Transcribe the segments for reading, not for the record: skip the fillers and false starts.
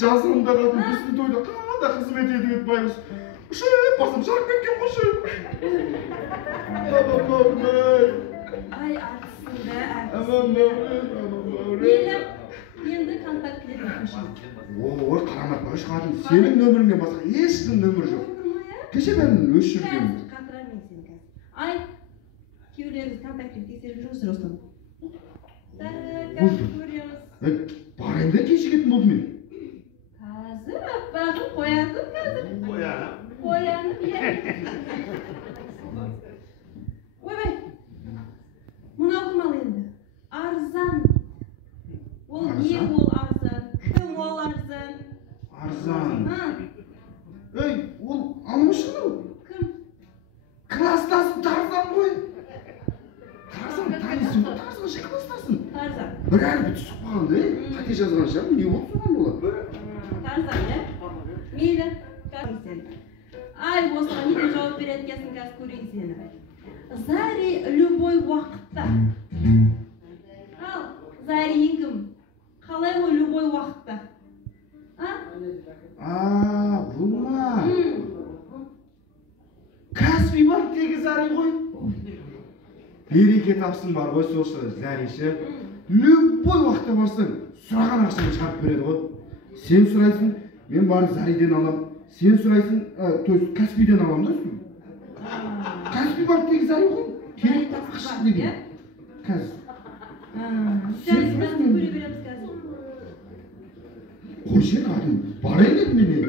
Жазында қатын біздің тойда қандай қызмет едіңіз байғұс. Басым жарып кеткен қошы. Ай, артысың да, Аман мейлі, енді контактілерді көшеміз. Ой, қарамат байғұс қатын, сенің нөміріңнен басқа ешкім нөмір жоқ. Кеше бәрін өз жүргенмін. Қатырам мен сені қазір. Ай, күйеулеріңіз контактілерді тексеріп жүріңіздер осылай. Қазір көреміз. Барайын да кешігетін болды мен. Қазір аппағым қоятын қазір. Қоянып, иә. Ойбай, мынау кім ал енді? Арзан. Ол не ол арзан? Кім ол арзан? Арзан. Ол алмашын ол? Кім? Класстасым Тарзан ғой. Тарзан, танисың ғой, Тарзан ше класстасың. Тарзан. Бір әрбір түсіп қалғанда, қате жазған шығар, не болып соған болады? Тарзан, иә? Мейлі, көрейін сені. Ай, осыған неден жауап береді екенсің, қазір көрейін сені. Зари любой уақытта. Ал, Зари кім? Қалай ғой любой уақытта? Бұл ма? Каспий банктегі Зари ғой. Береке тапсын бар ғой сошы Зариші. Любой уақытта барсаң, сұраған ақшаны шығарып береді ғой. Сен сұрайсың, мен барын Зариден алам. Сен сұрайсың, Каспийден алам да сұрайсың. Каспий банктегі Зари ғой. Керек ақша деген. Қазір. Сен сұрайсың, көре береміз қазір. Қойшы қатын, барайын деді менен.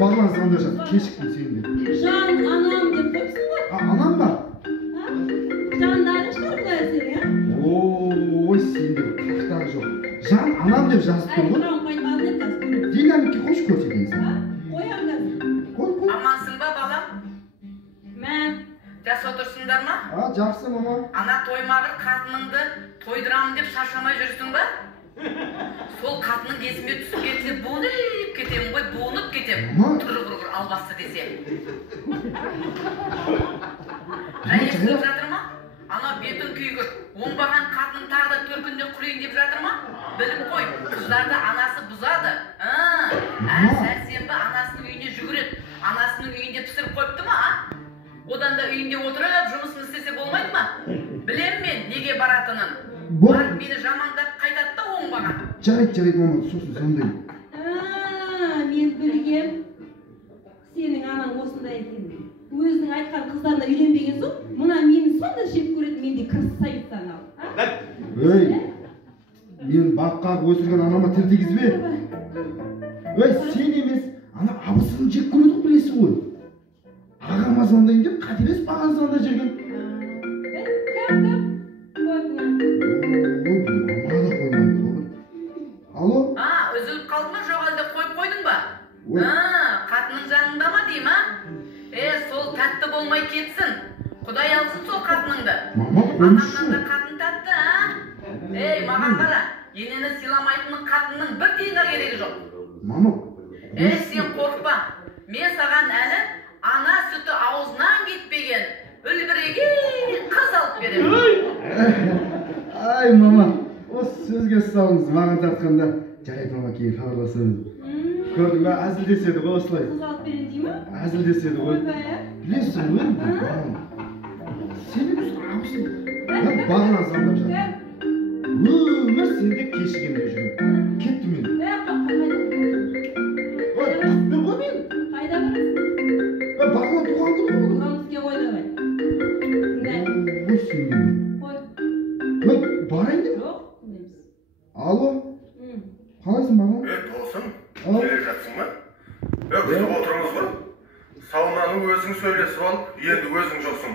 Бағлан звонда жатыр, кешіктім сенде. Жан, анам деп қойыпсың ғой. Анам бар? Жандары шығар бұлай сен, иә? Ой, сенде қақтағы жоқ. Жан, анам деп жазып тұр ғой. Қойын қойып алды еді қазір көріп. Динамикке қойшы көрсетейін сен. Қоям қазір. Қой. Амансың ба, балам? Мә. Жас отырсыңдар ма? Жақсы, мама. Ана тоймағыр қатыныңды тойдырамын деп шаршамай жүрсің ба? Сол қатының есіме түсіп кетсе буынып кетемін ғой, буынып кетемін. Тұрғыр албасты десе. Жай естіп жатыр ма? Ана бетін күйгір, оңбаған қатының тағы да төркінде құлайын деп жатыр ма? Біліп қой, қыздарды анасы бұзады. Сәрсенбі анасының үйіне жүгіреді, анасының үйінде пісіріп қойыпты ма? Одан да үйінде отырып жұмысын істесе болмайды ма? Білем мен неге баратынын. Барып мені жамандап қайтады да оңбаған. Жарайды, мама, сосын сондай. Мен білгем, сенің анаң осындай екен. Өзінің айтқан қыздарына үйленбеген соң, мұна мені сонда жеп көреді, менде красавицаны ал. Мен баққа өсірген анама тіл тигізбе. Сен емес, ана абысының жек көреді білесің ғой. Ағама звондайын деп, қателес маған звонда жүрген. Кім? Алло? Үзіліп қалды ма, жоқ әлде қойып қойдың ба? Қатының жанында ма дейм, сол тәтті болмай кетсін. Құдай алсын сол қатыныңды. Анамнан да қатын тәтті, маған қара, енені сыйламайтынның қатынның бір тиынға керегі жоқ. Мама. Сен қорқпа. Мен саған әлі ана сүті аузынан кетпеген үлбіреген қыз алып беремін. Ай, мама. Осы сөзге салыңыз, маған тартқанда. Жарайды, мама, кейін хабарласамыз. Көрдің бе, әзілдеседі ғой осылай. Қыз алып берем дей ма? Әзілдеседі ғой. Білесің ғой? Сені біз абысың. Бағынан звондап жатыр. Өмір сенде кешігенде жүрмін. Кетті мен. Күтті ғой мен. Қайда барасың? Бағлан туған күні ғой. Туған бізге қой давай. Ой, сенде. Қой. Барайын деп? Жоқ, күндеміз. Алло? Қалайсың, Бағлан? Досым, келе жатсың ба? Күтіп отырыңыз ғой. Саунаның өзің сөйлесіп алып, енді өзің жоқсың.